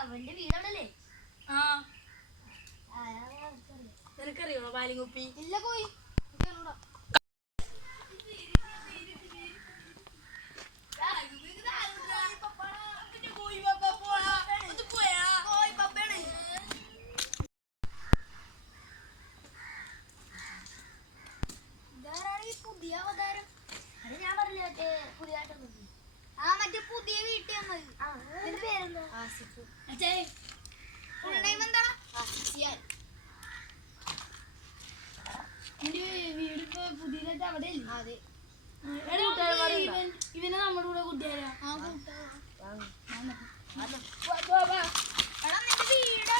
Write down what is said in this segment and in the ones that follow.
അവന്റെ വീടാണല്ലേ? നിനക്കറിയോ പാലിങ്കുപ്പി? ഇല്ല പോയി പുതിയ അവതാരം. ഞാൻ പറഞ്ഞില്ല മറ്റേ പുതിയതായിട്ടൊന്നും. ആ മറ്റേ പുതിയ വീട്ടിൽ വന്നത്. പേരെന്താ? ആസിഫ്. വീടിപ്പോ പുതിയതായിട്ട് അവിടെ അതെ. ഇവനെ നമ്മുടെ കൂടെ കൂട്ടുകാരാ. വീട്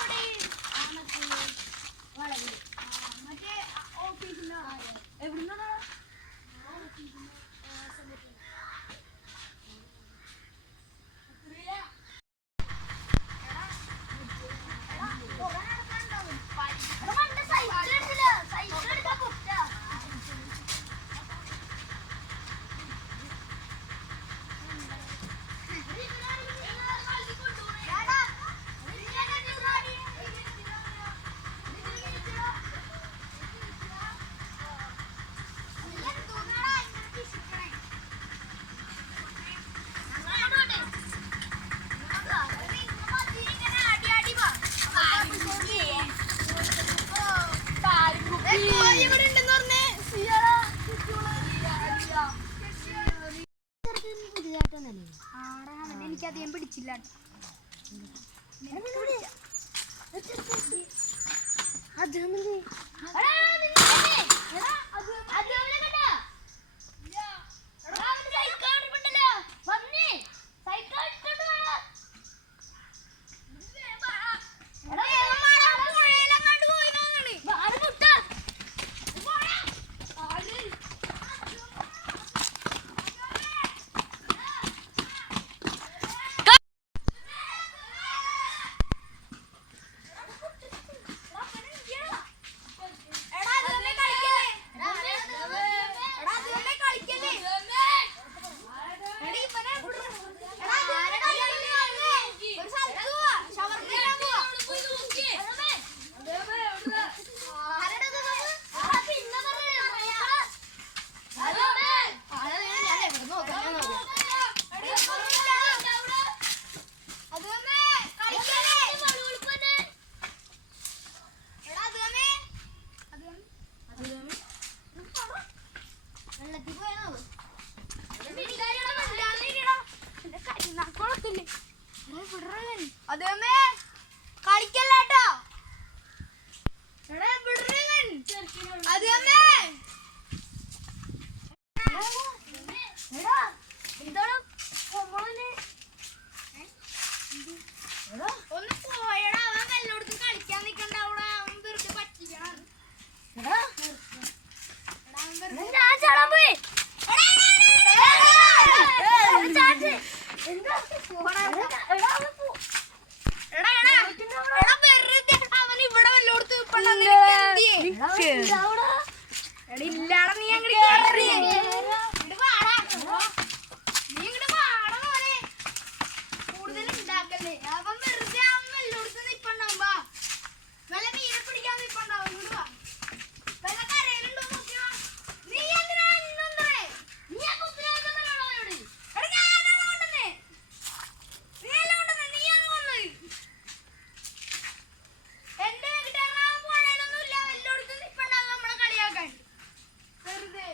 അവിടെ മറ്റേ ഓഫീസിലോ എവിടുന്നാ? എനിക്കധികം പിടിച്ചില്ല. അതേമേ കളിക്കല്ലേട്ടോ. അതേമേ ഒന്ന് പോയടാ. അവൻ എല്ലായിടത്തും കളിക്കാൻ നിക്കണ്ട. അവിടെ അവൻ വെറുതെ പറ്റിക്കണം. അവൻ ഇവിടെ വല്ലോടത്ത് ഇല്ലാട. നീ അങ്ങോട്ട് നീ ഇങ്ങോട്ട് പാടാ മോനെ. കൂടുതൽ ഉണ്ടാക്കല്ലേ. അവൻ വെറുതെ അവൻ വല്ലോടത്ത് നിപ്പണ്ടാവുമ്പോ വല്ല മീനെ പിടിക്കാൻ നിപ്പണ്ടാവും. ഇങ്ങോട്ട് വാ. വല്ല കരയിലുണ്ടോ നോക്കിയോ? നീ എന്തിനാ ഇന്നേ? നീ ആ കുപ്പിനോട് ഞാനാണ് കൊണ്ടുവന്നേ. നീ അല്ല കൊണ്ടുവന്നേ. നീയാണ് കൊന്നത്. എന്റെ വീട്ടുകാരൻ പോണേലൊന്നും ഇല്ല. വല്ലോടത്ത് നിപ്പണ്ടാവും നമ്മളെ കളിയാക്കാൻ വെറുതെ.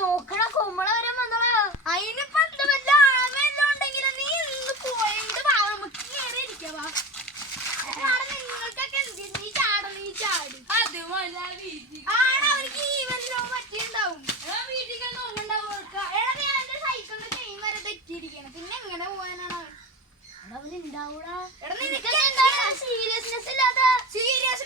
നോക്കണ കൊമ്മള വരെ വന്നോളാ. അതിനിപ്പോ എന്താ വല്ല ആമയെല്ലാം ഉണ്ടെങ്കിലും നീ ഇന്ന് പോയിട്ട് വാ, നമുക്ക് കേറി ഇരിക്കവാ. നിങ്ങൾക്കൊക്കെ എന്ത് നീ ചാടും, നീ ചാടും. ആടെ അവർക്ക് ഈ വല്ലതും പറ്റിയിട്ടുണ്ടാവും. എടാ ഞാൻ എന്റെ സൈക്കിളിന്റെ ചെയിൻ വരെ തെറ്റിയിരിക്കണം, പിന്നെ എങ്ങനെ പോകാനാണ് അവൻ? അവനുണ്ടാവൂടാ. എടാ നിനക്ക് എന്താണ് സീരിയസ്നെസ് ഇല്ലാത്ത സീരിയസ്